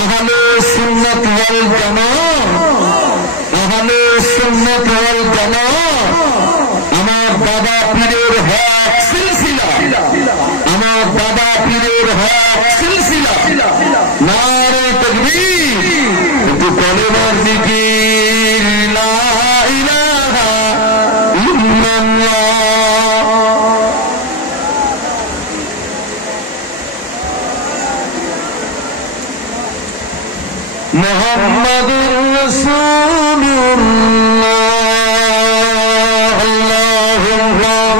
আহলে সুন্নাত ওয়াল জামাত, আহলে সুন্নাত ওয়াল জামাত আমার দাদা পীরের হক সিলসিলা, আমার দাদা পীরের হক সিলসিলা। নারে তাকবীর, একটু কলেমার জিকির, লা ইলাহা ইল্লাল্লাহ। মুহাম্মাদুর রাসূলুল্লাহ, আল্লাহু আকবার।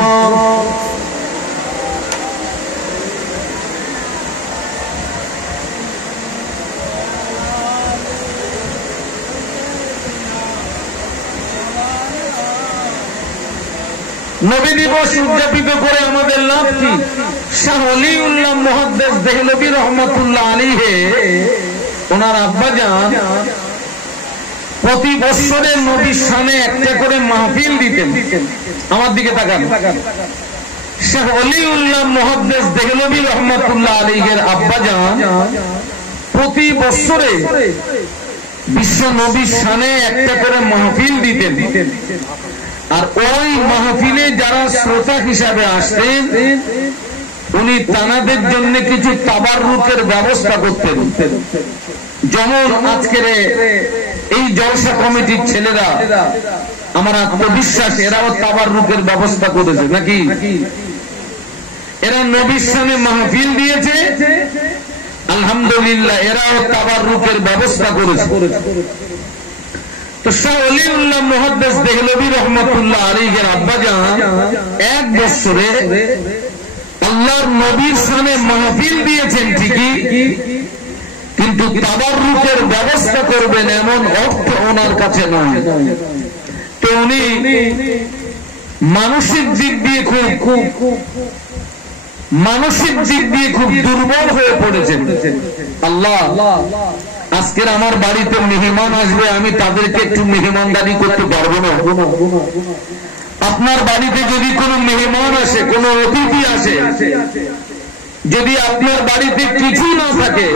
নবী দিবস উদযাপিত করে আমাদের লাভ কি? শাহ ওলিউল্লাহ মুহাদ্দিস দেহলভী রহমাতুল্লাহ আলাইহি ওনার আব্বাজান প্রতি বছরে নবীর শানে একটা করে মাহফিল দিতেন। আমার দিকে তাকান। শাহ ওলিউল্লাহ মুহাদ্দিস দেহলভী রহমাতুল্লাহ আলাইহির আব্বাজান প্রতি বছরে বিশ্ব নবীর শানে একটা করে মাহফিল দিতেন। আর ওই মাহফিলে যারা শ্রোতা হিসাবে আসতেন উনি তানাদের জন্য কিছু তাবাররুকের ব্যবস্থা করতেন। যেমন আজকের এই জলসা কমিটির ছেলেরা, আমার আত্মবিশ্বাস এরাও তাবাররুকের ব্যবস্থা করেছে নাকি? এরা নবীর সামনে মাহফিল দিয়েছে, আলহামদুলিল্লাহ এরাও তাবাররুকের ব্যবস্থা করেছে। তো শাহ ওলিউল্লাহ মুহাদ্দিস দেহলভী রহমাতুল্লাহ আলাইহির আব্বাজান এক বছরে আল্লাহর নবীর সামনে মাহফিল দিয়েছেন ঠিকই, কিন্তু তাবাররুকের ব্যবস্থা করবেন এমন অর্থ ওনার কাছে নয়। তো উনি মানসিক দিক দিয়ে খুব দুর্বল হয়ে পড়েছেন। আল্লাহ, আজকের আমার বাড়িতে মেহমান আসবে, আমি তাদেরকে একটু মেহমানদারি করতে পারবো না। আপনার বাড়িতে যদি কোনো মেহমান আসে, কোনো অতিথি আসে, যদি আপনার বাড়িতে কিছু না থাকে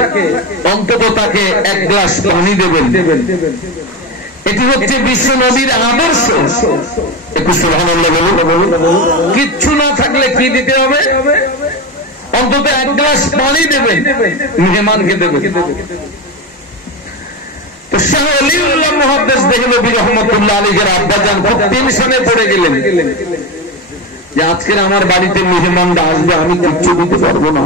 অন্তত তাকে এক গ্লাস পানি দেবেন। এটি হচ্ছে বিশ্ব নবীর আদর্শ। একটু সুবহানাল্লাহ বলুন। কিচ্ছু না থাকলে কি দিতে হবে? অন্তত এক গ্লাস পানি দেবেন, মেহমানকে দেবেন। তো শাহ ওলিউল্লাহ মুহাদ্দিস দেহলভী রহমাতুল্লাহ আলাইহির আব্বাজান খুব টেনশনে পড়ে গেলেন যে আজকের আমার বাড়িতে মেহমানরা আসবে, আমি কিচ্ছু দিতে পারবো না।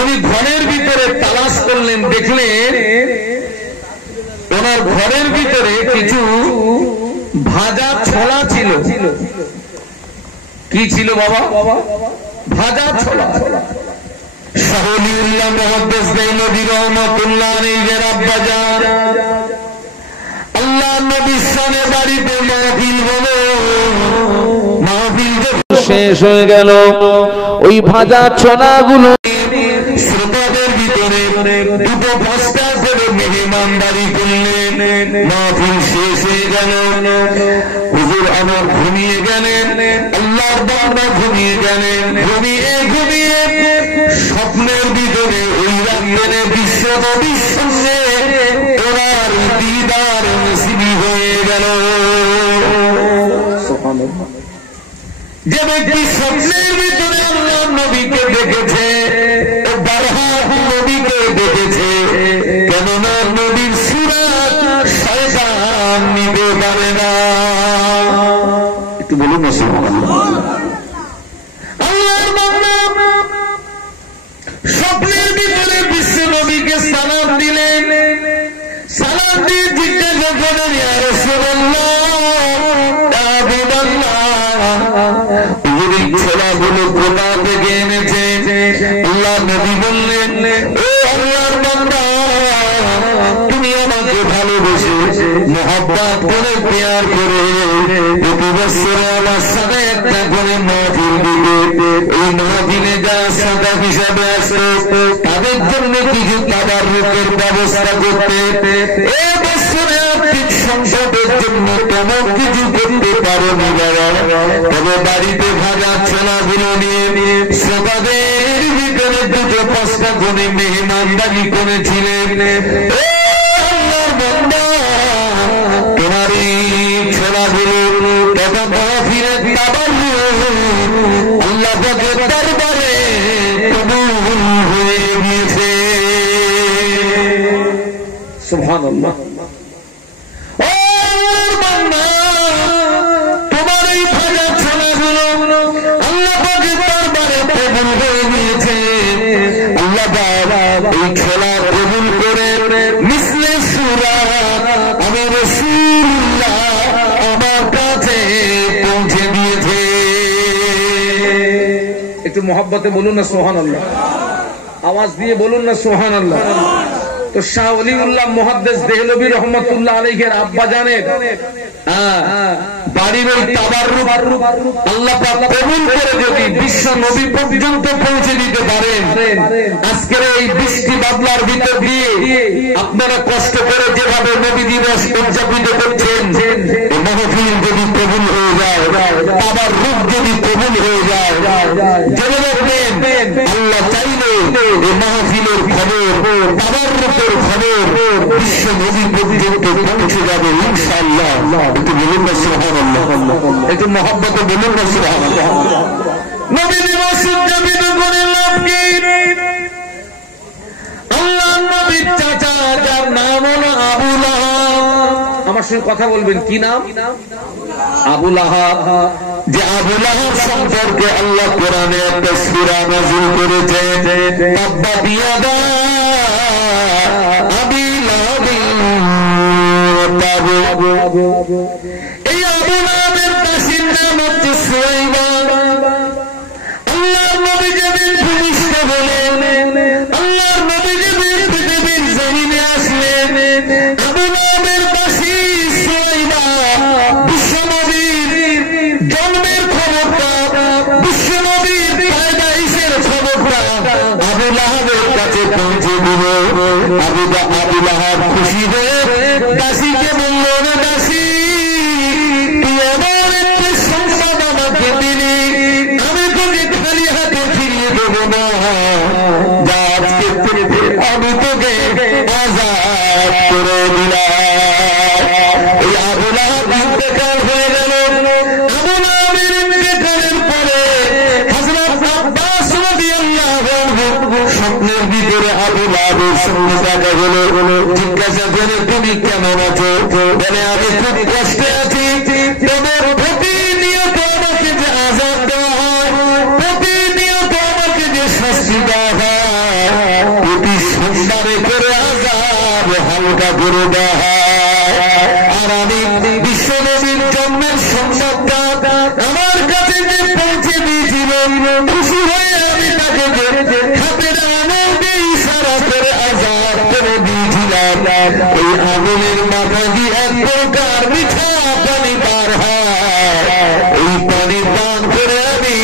উনি ঘরের ভিতরে তালাশ করলেন, দেখলেন ওনার ঘরের ভিতরে কিছু ভাজা ছোলা ছিল। কি ছিল বাবা? ভাজা ছোলা। শাহ ওলিউল্লাহ মুহাদ্দিস দেহলভী রহমাতুল্লাহ আলাইহির আব্বাজান আল্লাহ নবীর শানে বাড়িতে মাহফিল হলো। মাহফিল শেষ হয়ে গেল, ওই ভাজা ছোলাগুলো শ্রোতাদের ভিতরে দুটো পাঁচটা করে মেহমানদারি করলেন। মাহফিল শেষ হয়ে গেল, হুজুর আমার ঘুমিয়ে গেলেন, আল্লাহর বান্দা ঘুমিয়ে গেলেন। ঘুমিয়ে স্বপ্নের ভিতরে ওই রাত্রে বিশ্ব নবীর সঙ্গে ওনার দিদার নসিব হয়ে গেল। যে ব্যক্তি স্বপ্নের ভিতরে আল্লাহ নবীকে দেখেছে, বারহাত নবীকে দেখেছে, কেননা নবীর সুরাত শয়তান নিতে পারে না। একটু বলুন না সুবহানাল্লাহ। আল্লাহর বান্দা স্বপ্নের ভিতরে বিশ্ব নবীকে সালাম দিলেন। সালাম দিয়ে জিজ্ঞাসা করেন, ইয়া রাসূলুল্লাহ, ছোলাগুলো কোথা থেকে এনেছেন? আল্লাহ নবী বললেন, ও আল্লাহর বান্দা, তুমি আমাকে ভালোবেসে মহব্বত করে প্যার করে প্রতি বছর আমার সাথে একটা করে মাহফিল দিবে। এই মাহফিলে যারা সাদা হিসাবে আসে তাদের জন্য কিছু তাবাররুকের ব্যবস্থা করতে, এ বছরে আর্থিক সংসদের জন্য তেমন কিছু করতে পারোনি বাবা। তবে বাড়িতে ভাজা ছোলাগুলো নিয়ে শ্রোতাদের ভিতরে দুটো পাঁচটা গুণে মেহমানদারি করেছিলেন। আল্লাহর বান্দা তোমার এই ছোড়াগুলো তথা মাহফিলের তাবাররুক আল্লাহ পাকের দরবারে কবুল হয়ে গিয়েছে। সুবহানাল্লাহ। তোমার এই ভাজা ছোড়াগুলো আল্লাহ পাকের দরবারে কবুল হয়ে গিয়েছে। আল্লাহ পাক এই ছোড়া কবুল করে মিসলে সূরা আমি রাসূলুল্লাহ আমার কাছে পৌঁছে দিয়েছে। একটু মহব্বতে বলুন না সুবহানাল্লাহ, আওয়াজ দিয়ে বলুন না সুবহানাল্লাহ। তো শাহ ওলিউল্লাহ মুহাদ্দিস দেহলভী রহমাতুল্লাহ আলাইহির আব্বা জানেন বাড়ির ওই তাবাররুক আল্লাহ পাক কবুল করে যদি বিশ্ব নবী পর্যন্ত পৌঁছে দিতে পারেন, আজকের এই বৃষ্টি বাদলার ভিতর দিয়ে আপনারা কষ্ট করে যেভাবে নবী দিবস উদযাপিত করছেন, মাহফিল যদি কবুল হয়ে যায়, তাবাররুক যদি কবুল হয়ে যায়, জেনে রাখবেন আল্লাহ চাইলে এই মাহফিলের খবর, তাবাররুকের খবর বিশ্ব নবী পর্যন্ত পৌঁছে যাবে ইনশাআল্লাহ। একটু বলুন না সুবহানাল্লাহ, একটু মহব্বতে বলুন না সুবহানাল্লাহ। নবী দিবস উদযাপিত করে লাভ কি? আল্লাহ নবীর চাচা যার নাম হলো আবু লাহাব, আমার সঙ্গে কথা বলবেন, কি নাম? আবু লাহাব। যে আবু লাহাব সম্পর্কে আল্লাহ কোরআনে একটা সূরা নাযিল করেছে, তাব্বাত ইয়াদা আবি লাহাব ওয়া তাব। এই আবু লাহাবের দাসীর নাম হচ্ছে সুয়াইবা। আল্লাহর নবী যেদিন ভূমিষ্ঠ হলেন, আল্লাহর নবী যেদিন পৃথিবীর জমিনে আসলেন, আবু লাহাবের দাসী সুয়াইবা বিশ্বনবীর জন্মের খবরটা, বিশ্বনবীর পয়দাইশের খবরটা আবু লাহাবের কাছে পৌঁছে দিল। আবু লাহাব খুশি হয়ে দাসীকে বলল, রে দাসী, তুই এমন একটি সংবাদ আমাকে দিলি, আমি তোকে খালি হাতে ফিরিয়ে দেবো না। যা আজকে থেকে আমি তোকে আযাদ করে দিলাম। এই আবু লাহাব ইন্তেকাল হয়ে গেল। আবু লাহাবের ইন্তেকালের পরে হযরত আব্বাস রাদিয়াল্লাহু আনহু স্বপ্নের ভিতরে আবু লাহাবের সঙ্গে দেখা হলো। জিজ্ঞাসা করে, তুমি কেমন আছো? বলে, আমি খুব কষ্টে আছি। তোমার প্রতিনিয়ত আমাকে যে আযাব দেওয়া হয়, প্রতিনিয়ত আমাকে যে শাস্তি দেওয়া হয়, প্রতি সোমবারে করে আযাব হালকা করে দেওয়া হয়। আর আমি বিশ্বনবীর জন্মের সংবাদটা আমার কাছে যে পৌঁছে দিয়েছিল, খুশি হয়ে আমি তাকে হাতের আঙুল দিয়ে ইশারা করে আযাদ করে দিয়েছিলাম। ওই আঙুলের মাথা দিয়ে এক প্রকার মিঠা পানি পার হয়। এই পানি পান করে আমি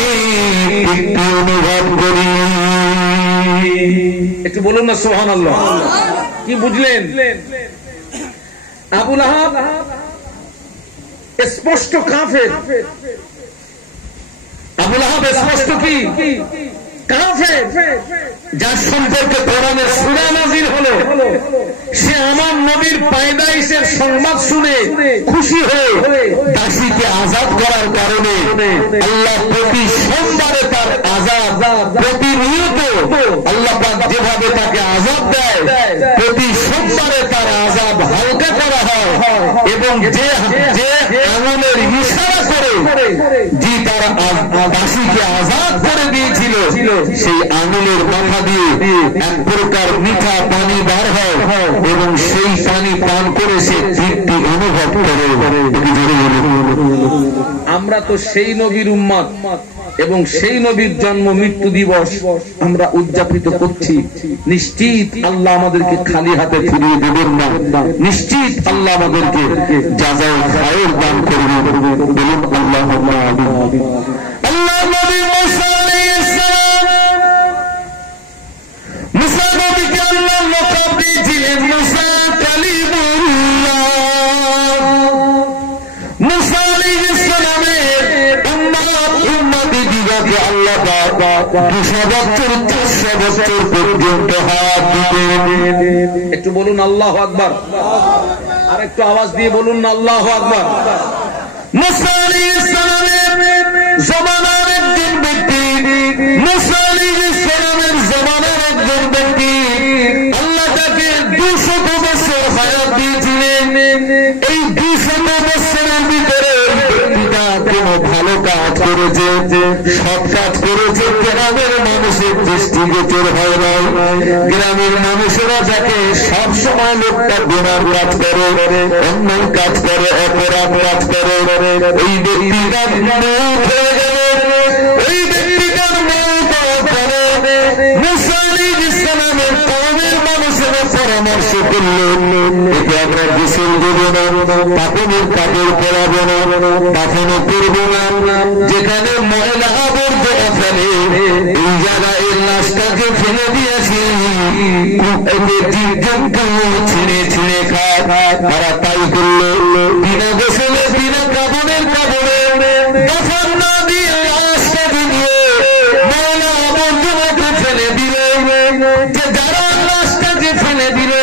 তৃপ্তি অনুভব করি। একটু বলুন না সুবহানাল্লাহ। কি বুঝলেন? আবু লাহাব স্পষ্ট কাফের। আবু লাহাব স্পষ্ট কি? কাফের। যার সম্পর্কে কোরআনের সূরা নাযিল হলো, সে আমার নবীর পয়দাইশের সংবাদ শুনে খুশি হয়ে দাসীকে আযাদ করার কারণে আল্লাহ প্রতি সোমবারে তার আযাব, প্রতিনিয়ত আল্লাহ পাক যেভাবে তাকে আযাব দেয়, প্রতি সোমবারে তার আযাব হালকা করা হয়। এবং যে আঙুলের ইশারা করে যে তার দাসীকে আযাদ করে দিয়েছিল, সেই আঙুলের মাথা দিয়ে এক প্রকার মিঠা পানি বার হয় এবং সেই পানি পান করে সে তৃপ্তি অনুভব করে। আমরা তো সেই নবীর উম্মত এবং সেই নবীর জন্ম মৃত্যু দিবস আমরা উদযাপিত করছি। নিশ্চিত আল্লাহ আমাদেরকে খালি হাতে ফিরিয়ে দেবেন না। নিশ্চিত আল্লাহ আমাদেরকে জাযায়ে খায়র দান করবেন। বলুন আল্লাহুম্মা আমিন। আল্লাহ নবী মুসা আলাইহিস সালাম, মুসা নবীকে আল্লাহ লকব দিয়েছিলেন মুসা কালিমুল্লাহ। মুসা আলাইহিস সালামের উম্মতি দিগকে আল্লাহ পাক 2 বছর 100 বছর পর্যন্ত হায়াত দিবেন। একটু বলুন আল্লাহু আকবার, আর একটু আওয়াজ দিয়ে বলুন না আল্লাহু আকবার। মুসা আলাইহিস সালামের জমানার একজন ব্যক্তি, মুসা আলাইহিস সালামের জমানার একজন ব্যক্তি আল্লাহ তাকে 200 বছর হায়াত দিয়েছিলেন। এই 200 বছরের ভিতরে ব্যক্তিটা কোনো ভালো কাজ করেছে, সৎ কাজ করেছে, গ্রামের মানুষের দৃষ্টিগোচর হয় না। গ্রামের মানুষেরা যাকে সবসময় লোকটা গুনার কাজ করে, অন্যায় কাজ করে, অপরাধ কাজ করে, এই ব্যক্তিটার মৌত হয়ে গেল। এই ব্যক্তিটার মৌত করে মুসা আলাইহিস সালামের কওমের মানুষেরা পরামর্শ করলেন, একে আমরা গোসল দেব না, কাপড়ের কাপড় পরাবো না, কাফনও করবো না, যেখানে ময়লা আবর্জনা ফেলে এই জায়গায় লাশটাকে ফেলে দিয়েছি, এতে জীবজন্তু ছিঁড়ে ছিঁড়ে খায়। তারা তাই করলো, বিনা গোসলে বিনা কাপড়ের কাপড়ে দাফন না দিয়ে লাশটাকে নিয়ে ময়লা আবর্জনাকে ফেলে দিল। যে যারা লাশটাকে ফেলে দিল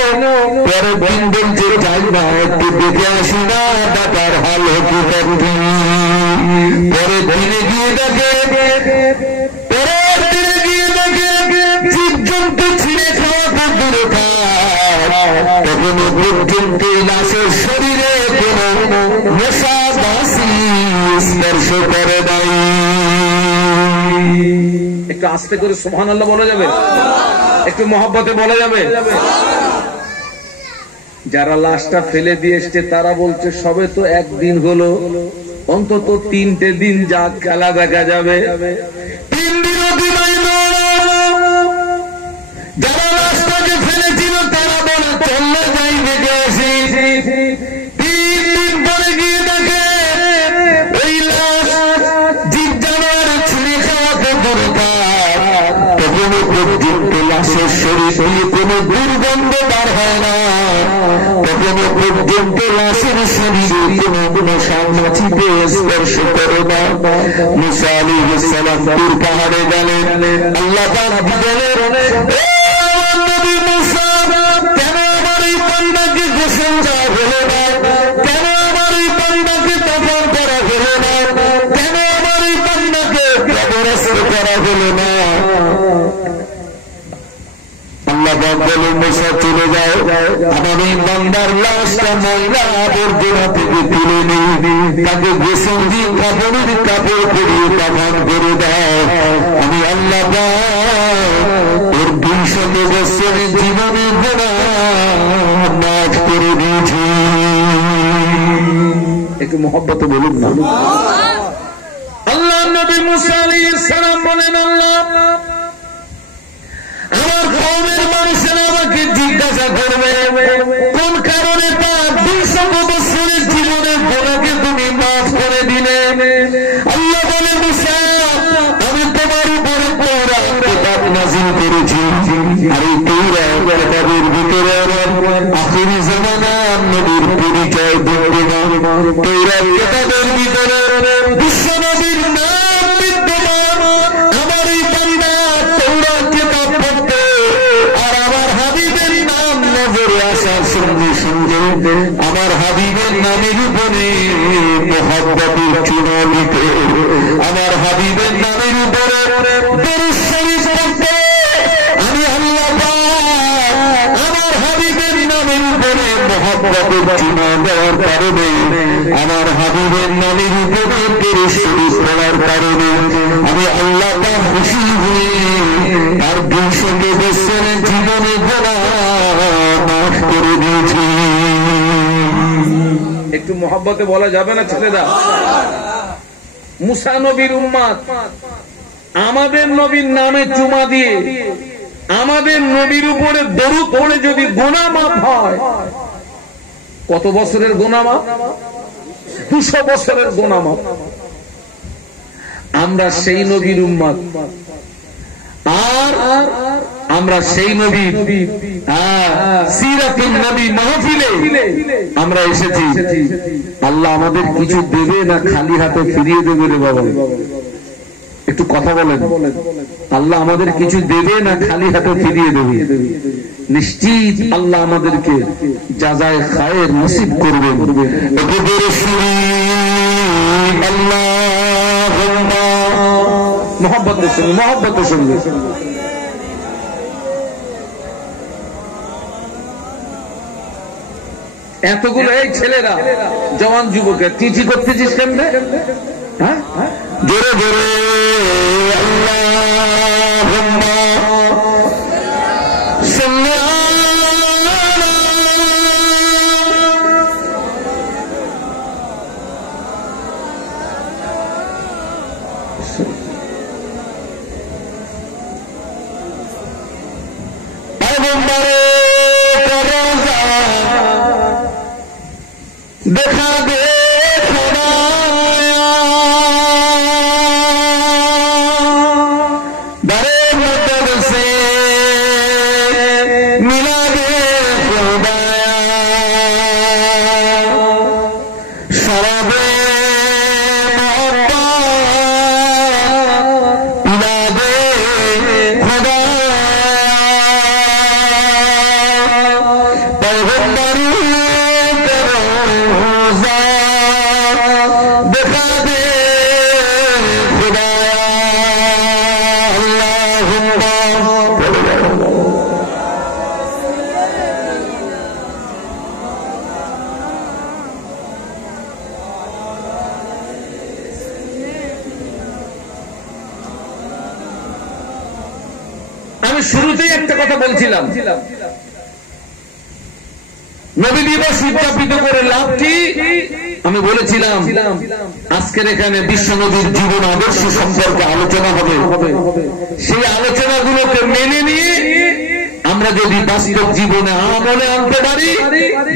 পরের দিন বলছে যাই না একটু দেখে আসি না দাদার হাল হকিকত। পরের দিনে গিয়ে দেখে, পরের দিনে গিয়ে দেখে জীবজন্তু ছিঁড়ে খাওয়া খুব দূরে তখনও পর্যন্ত লাশের শরীরে কোন নেশা বাসি স্পর্শ করে নাই। একটু আস্তে করে সুবহানাল্লাহ বলা যাবে, একটু মহব্বতে বলা যাবে। যারা লাশটা ফেলে দিয়ে এসছে তারা বলছে সবে তো একদিন হলো, অন্তত 3টে দিন যা খেলা দেখা যাবে। 3 দিন অতিবাহিত হলো। যারা লাশটাকে ফেলেছিল তারা বলে চললে যাই দেখে আসি। 3 দিন পরে গিয়ে দেখে ওই লাশ জীব জানোয়ার ছিঁড়ে খাওয়া দরকার, তখনও পর্যন্ত লাশের শরীর দিয়ে কোনো দুর্গন্ধ বার হয় না, তখনও পর্যন্ত লাশের শরীরে কোনো সামাছিতে স্পর্শ করে না। মুসা আলাইহিস সালাম তুর পাহাড়ে গেলেন, আল্লাহ তাআলা বলেন নবী মুসা কেন আমার এই বান্দাকে গোসল দেওয়া হলো না, কেন আমার এই বান্দাকে দাফন করা হলো না, কেন আমার এই বান্দাকে কবরস্থ করা হলো না। আল্লাহ বলেন মুসা চলে যাও, আমার এই বান্দার লাশটা ময়লা আবর্জনা থেকে তুলে নিয়ে তাকে গোসল দিয়ে কাপড়ের কাপড় পরিয়ে দাফন করে দাও। আমি আল্লাহ ওর 200 বছরের জীবনের গুনাহ মাফ করে দিয়েছি। একটু মহব্বতে বলুন না। আল্লাহ নবী মুসা আলাইহিস সালাম বলেন আল্লাহ আমার কওমের মানুষেরা আমাকে জিজ্ঞাসা করবে কোন কারণে তার 200 বছরের জীবনের গুনাহকে তুমি মাফ করে দিলে। আল্লাহ বলে মুসা আমি তোমার উপরে তওরাত কিতাব নাযিল করেছি, আর এই তওরাত কিতাবের ভিতরে আখিরি জামানার নবীর পরিচয় দিতে না। তওরাত কিতাবের ভিতরে বিশ্ব নবীর নাম বিদ্যমান। আমার এই বান্দা তওরাত কিতাব পড়তে আর আমার হাবিবের নাম নজরে আসার সঙ্গে সঙ্গে আমার হাবিবের নামের উপরে মহব্বতের চূড়া দিতে, আমার হাবিবের নামের উপরে দরুদ শরীফ পড়তে আমি আল্লাহ আমার হাবিবের নামের উপরে মহব্বতের চূড়া দেওয়ার কারণে, আমার হাবিবের নামের উপরে দরুদ শরীফ পড়ার কারণে আমি আল্লাহ খুশি হয়ে তার 200 বছরের জীবনে গুনাহ মাফ করে দিয়েছি। একটু মহব্বতে বলা যাবে না ছেলেরা? মুসা নবীর উম্মত আমাদের নবীর নামে চুমা দিয়ে আমাদের নবীর উপরে দরুদ পড়ে যদি গুনাহ মাফ হয়, কত বছরের গুনাহ মাফ? 200 বছরের গুনাহ মাফ। আমরা সেই নবীর উম্মত, আর আমরা সেই নবীর সিরাতুন নবী মাহফিলে আমরা এসেছি। আল্লাহ আমাদের কিছু দেবে না খালি হাতে ফিরিয়ে দেবে রে বাবা? একটু কথা বলেন, আল্লাহ আমাদের কিছু দেবে না খালি হাতে ফিরিয়ে দেবে? নিশ্চিত আল্লাহ আমাদেরকে জাযায়ে খায়ের নসিব করবেন। আল্লাহুম্মা মুহাব্বতের সঙ্গে, মুহাব্বতের সঙ্গে। এতগুলো এই ছেলেরা জওয়ান যুবকের চিঠি করতেছিস কেমনে? হ্যাঁ, জোরে জোরে আল্লাহুম্মা সাল্লি দেখা দে দারে মদদ সে মিলা দে শরাবে আমি শুরুতেই একটা কথা বলছিলাম, নবী দিবস উদযাপিত করে লাভ কি? আমি বলেছিলাম আজকের এখানে বিশ্ব নবীর জীবন আদর্শ সম্পর্কে আলোচনা হবে। সেই আলোচনাগুলোকে মেনে নিয়ে আমরা যদি বাস্তব জীবনে আমলে আনতে পারি,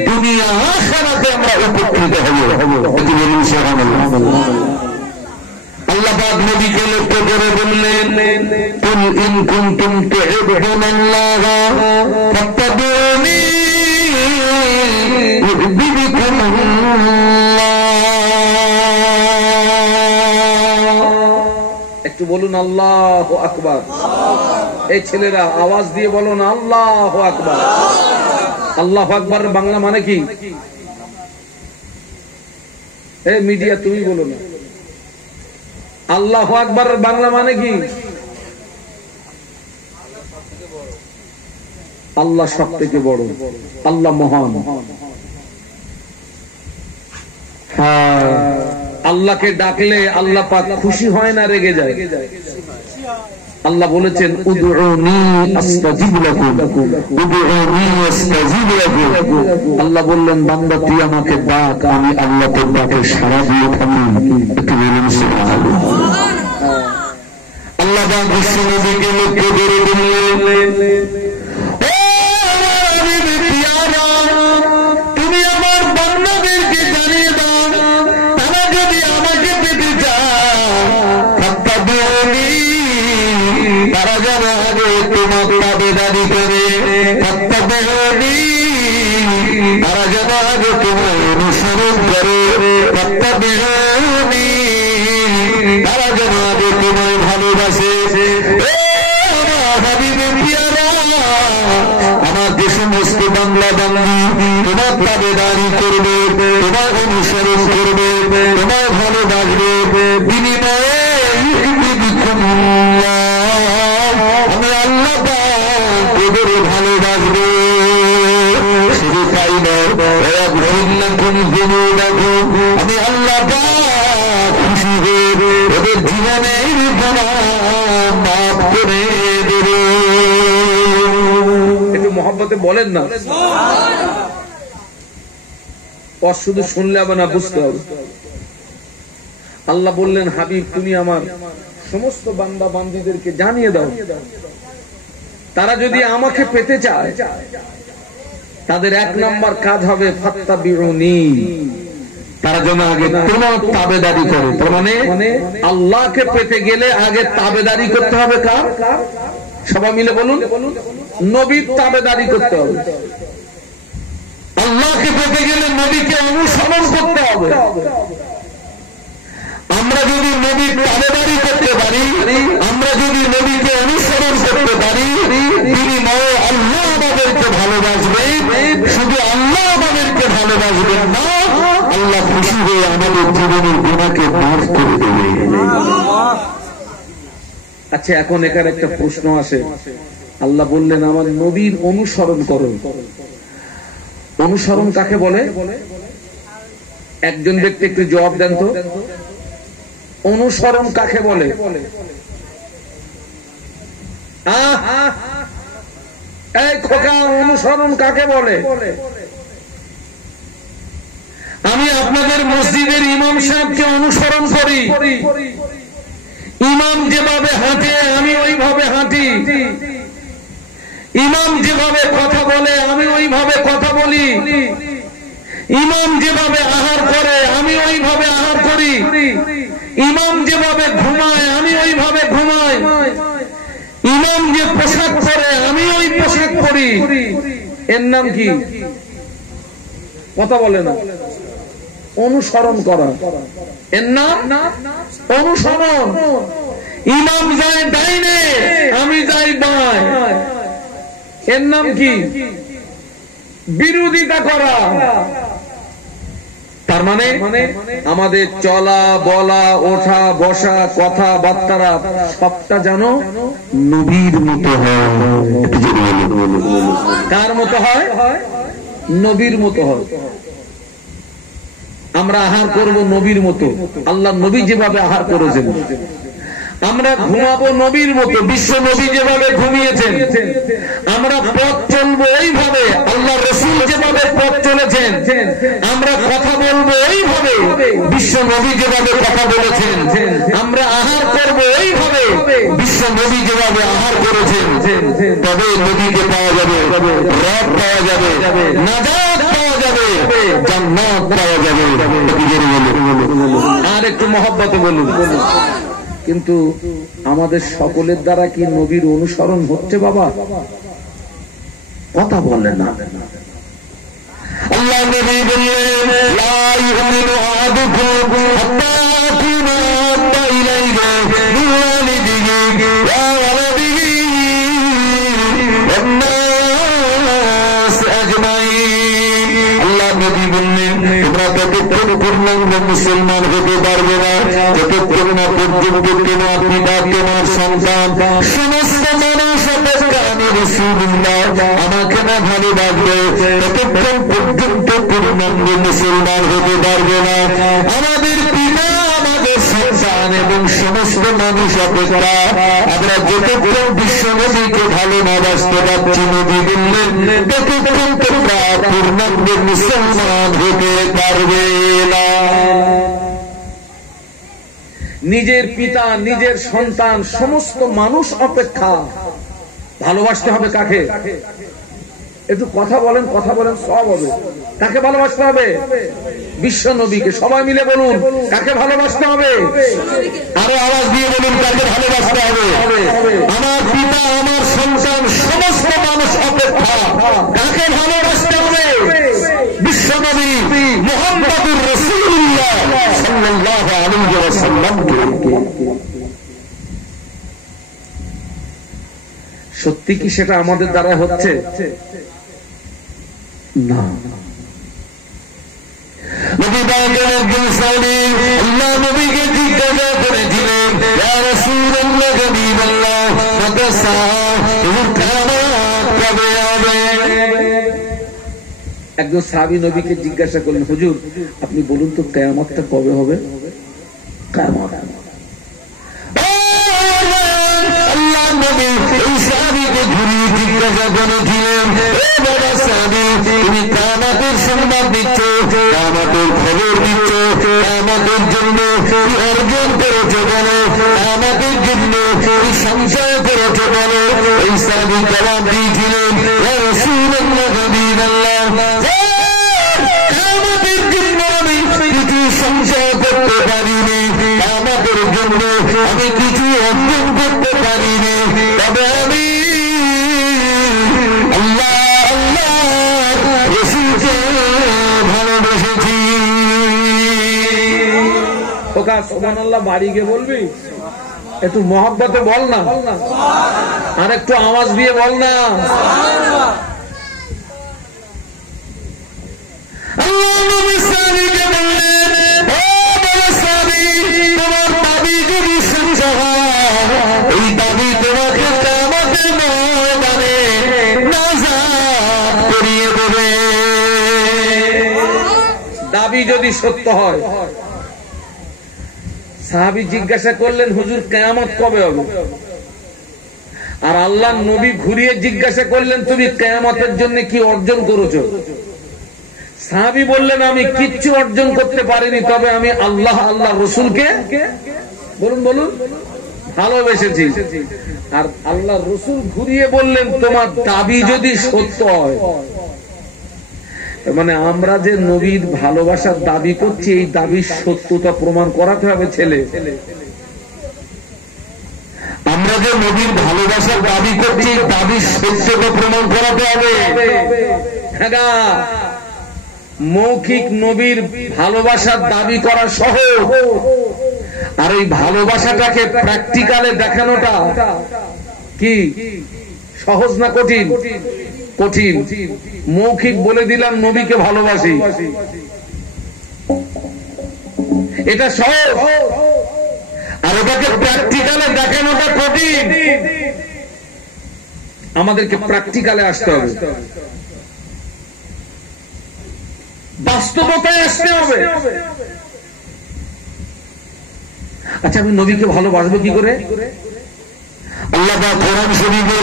দুনিয়া আখিরাতে আমরা উপকৃত হব। আল্লাহ পাক নবীকে লক্ষ্য করে বললেন, কুল ইন কুনতুম তুহিব্বুনাল্লাহ ফাত্তাবিউনি ইউহিব্বুকুমুল্লাহ। একটু বলুন আল্লাহু আকবার। এই ছেলেরা আওয়াজ দিয়ে বলুন আল্লাহু আকবার। আল্লাহু আকবার বাংলা মানে কি? এই মিডিয়া তুমি বলো না, আল্লাহু আকবার বাংলা মানে কি? আল্লাহ সব থেকে বড়, আল্লাহ মহান। হ্যাঁ, আল্লাহকে ডাকলে আল্লাহ পাক খুশি হয় না রেগে যায়? আল্লাহ বলেছেন উদউনি আস্তাজিব লাকুম, উদউনি আস্তাজিব লাকুম। আল্লাহ বললেন বান্দা তুই আমাকে ডাক, আমি আল্লাহ তোর ডাকে সাড়া দিয়ে থাকি। একটু বলুন সুবহানাল্লাহ। আল্লাহ পাক বিশ্ব নবীকে লক্ষ্য করে বললেন, ও আমার পিয়ারা, তুমি আমার বান্দাদেরকে জানিয়ে দাও, তারা যদি আমাকে পেতে চায় ফাত্তাবিউনি, তারা যেন আগে তোমার তাবেদারি করে। ফাত্তাবিউনি, তারা যেন আগে তোমার অনুসরণ করে। ফাত্তাবিউনি, তারা যেন আগে তোমায় ভালোবাসে। আমার যে সমস্ত বাংলা বাঙালি তোমার তাবেদারি করবে, তোমার অনুসরণ করবে, তোমায় ভালোবাসবে, বিনিময়ে আমি আল্লাহ ওদের ভালোবাসবো। শুধু তাই নয়, আমি আল্লাহ খুশি হয়ে ওদের জীবনের মাফ করে দেবে। একটু মহব্বতে বলেন না, শুধু শুনলে হবে না, বুঝতে হবে। আল্লাহ বললেন হাবিব তুমি আমার সমস্ত বান্দা বান্দীদেরকে জানিয়ে দাও, তারা যদি আমাকে পেতে চায় তাদের এক নাম্বার কাজ হবে ফাত্তাবিউনি, তারা যেন আগে তোমার তাবেদারি করে। তার মানে আল্লাহকে পেতে গেলে আগে তাবেদারি করতে হবে। কার? সবাই মিলে বলুন, নবীর তাবেদারি করতে হবে। আল্লাহকে পেতে গেলে নবীকে অনুসরণ করতে হবে। আমরা যদি নবীর তাবেদারি করতে পারি, আমরা যদি নবীকে অনুসরণ করতে পারি, বিনিময়ে আল্লাহ আমাদেরকে ভালোবাসবে। শুধু আল্লাহ আমাদেরকে ভালোবাসবেন না, আল্লাহ খুশি হয়ে আমাদের জীবনের গুনাহকে মাফ করে দেবে। আচ্ছা, এখন এখানে একটা প্রশ্ন আসে। আল্লাহ বললেন আমার নবীর অনুসরণ করো। অনুসরণ কাকে বলে? একজন ব্যক্তি একটু জবাব দেন তো, অনুসরণ কাকে বলে? এই খোকা, অনুসরণ কাকে বলে? আমি আপনাদের মসজিদের ইমাম সাহেবকে অনুসরণ করি। ইমাম যেভাবে হাঁটে আমি ওইভাবে হাঁটি। ইমাম যেভাবে কথা বলে আমি ওইভাবে কথা বলি। ইমাম যেভাবে আহার করে আমি ওইভাবে আহার করি। ইমাম যেভাবে ঘুমায় আমি ওইভাবে ঘুমাই। ইমাম যে পোশাক পরে আমি ওই পোশাক পরি। এর নাম কি? কথা বলে না। অনুসরণ করা। এর নাম অনুসরণ। ইমাম যায় ডাইনে, আমি যাই বাঁয়। এর নাম কি? বিরোধিতা করা। তার মানে আমাদের চলা বলা ওঠা বসা কথাবার্তারা সবটা যেন নবীর মতো হয়। কার মতো হয়? নবীর মতো হয়। আমরা আহার করব নবীর মতো, আল্লাহ নবী যেভাবে আহার করেছেন। আমরা ঘুমাবো নবীর মতো, বিশ্ব নবী যেভাবে ঘুমিয়েছেন। আমরা পথ চলবো এইভাবে, আল্লাহ রাসূল যেভাবে পথ চলেছেন। আমরা কথা বলবো এইভাবে, বিশ্ব নবী যেভাবে কথা বলেছেন। আমরা আহার করবো এইভাবে, বিশ্ব নবী যেভাবে আহার করেছেন। তবে নবীকে পাওয়া যাবে, রব পাওয়া যাবে, নাজাত পাওয়া যাবে, জান্নাত পাওয়া যাবে। আর একটু মহব্বতে বলুন। কিন্তু আমাদের সকলের দ্বারা কি নবীর অনুসরণ হচ্ছে বাবা? কথা বলেন না। আল্লাহ নবী বললেন লা ইউমিনু আহাদুকুম হাত্তা ইয়াকুনা আহাব্বা ইলাইহি মিন ওয়ালিদিহি ওয়া ওয়ালাদিহি ওয়ান নাস আজমাইন। আল্লাহ নবী বললেন তোমরা ততক্ষণ পূর্ণাঙ্গ মুসলমান হতে পারবে না যতক্ষণ না পর্যন্ত তোমার পিতা, তোমার সন্তান, সমস্ত মানুষ অপেক্ষা আমি রাসূলুল্লাহ আমাকে না ভালোবাসবে ততক্ষণ পর্যন্ত পূর্ণাঙ্গ মুসলমান হতে পারবে না। আমাদের পিতা, আমাদের সন্তান এবং সমস্ত মানুষ অপেক্ষা আমরা যতক্ষণ বিশ্ব নবীকে ভালো না বাসতে পারছি, নবী বললেন ততক্ষণ তোমরা পূর্ণাঙ্গ মুসলমান হতে পারবে না। নিজের পিতা, নিজের সন্তান, সমস্ত মানুষ অপেক্ষা ভালোবাসতে হবে কাকে? একটু কথা বলেন, কথা বলেন, সব হবে। কাকে ভালোবাসতে হবে? বিশ্ব নবীকে। সবাই মিলে বলুন কাকে ভালোবাসতে হবে? আরো আওয়াজ দিয়ে বলুন কাকে ভালোবাসতে হবে? আমার পিতা, আমার সন্তান, সমস্ত মানুষ অপেক্ষা কাকে ভালোবাসতে হবে? বিশ্ব নবী মুহাম্মদুর রাসূলুল্লাহ সাল্লাল্লাহু আলাইহি ওয়াসাল্লামকে। সত্যি কি সেটা আমাদের দ্বারা হচ্ছে? না। নবী পাকের একজন সাহাবী আল্লাহ নবীকে জিজ্ঞাসা করেছিলেন, ইয়া রাসূলুল্লাহ, হাবিবাল্লাহ, মাতা কিয়ামত কবে হবে? একজন সাহাবী নবীকে জিজ্ঞাসা করলেন, হুজুর আপনি বলুন তো কিয়ামতটা কবে হবে? কিয়ামত। আল্লাহ নবী এই সাহাবীকে ঘুরিয়ে জিজ্ঞাসা করেছিলেন, হে বাবা সাহাবী, তুমি কিয়ামতের সংবাদ দিচ্ছ, কিয়ামতের খবর দিচ্ছ, কিয়ামতের জন্য কি অর্জন করেছো বলো, কিয়ামতের জন্য কি সংশয় করেছো বলো। এই সাহাবী জবাব দিয়েছিলেন, ইয়া রাসূলুল্লাহ, হাবিবাল্লাহ, কিয়ামতের জন্য আমি কিছু সংশয় করতে পারিনি, কিয়ামতের জন্য আমি কিছু অর্জন করতে পারিনি, তবে আমি আল্লাহ আল্লাহ রাসূলকে ভালোবেসেছি। খোকা সুবহানাল্লাহ বাড়ি গিয়ে বলবি, একটু মহব্বতে বল না, আর একটু আওয়াজ দিয়ে বল না। আল্লাহ নবী সাহাবীকে বললেন, ও বড় সাহাবী, তোমার দাবি যদি সত্য হয়, এই দাবি তোমাকে কিয়ামতের ময়দানে নাজাত করিয়ে দেবে। দাবি যদি সত্য হয়। সাহাবী জিজ্ঞাসা করলেন, হুজুর কিয়ামত কবে হবে? আর আল্লাহ নবী ঘুরিয়ে জিজ্ঞাসা করলেন, তুমি কিয়ামতের জন্য কি অর্জন করেছো? সাহাবী বললেন, আমি কিচ্ছু অর্জন করতে পারিনি, তবে আমি আল্লাহ রসুলকে বলুন ভালোবেসেছি। আর আল্লাহ রসুল ঘুরিয়ে বললেন, তোমার দাবি যদি সত্য হয়, মানে আমরা যে নবীর ভালোবাসার দাবি করছি, এই দাবির সত্যতা প্রমাণ করাতে হবে। ছেলে, আমরা যে নবীর ভালোবাসার দাবি করছি, এই দাবির সত্যতা প্রমাণ করাতে হবে। মৌখিক নবীর ভালোবাসার দাবি করা সহজ, আর এই ভালোবাসাটাকে প্র্যাকটিক্যালে দেখানোটা কি সহজ না কঠিন? কঠিন। মৌখিক বলে দিলাম নবীকে ভালোবাসি, এটা সহজ, আর ওটাকে প্র্যাকটিক্যালে দেখানোটা কঠিন। আমাদেরকে প্র্যাকটিক্যালে আসতে হবে, বাস্তবতায় আসতে হবে। আচ্ছা, আমি নবীকে ভালোবাসবো কি করে? আল্লাহ কোরআন শরীফে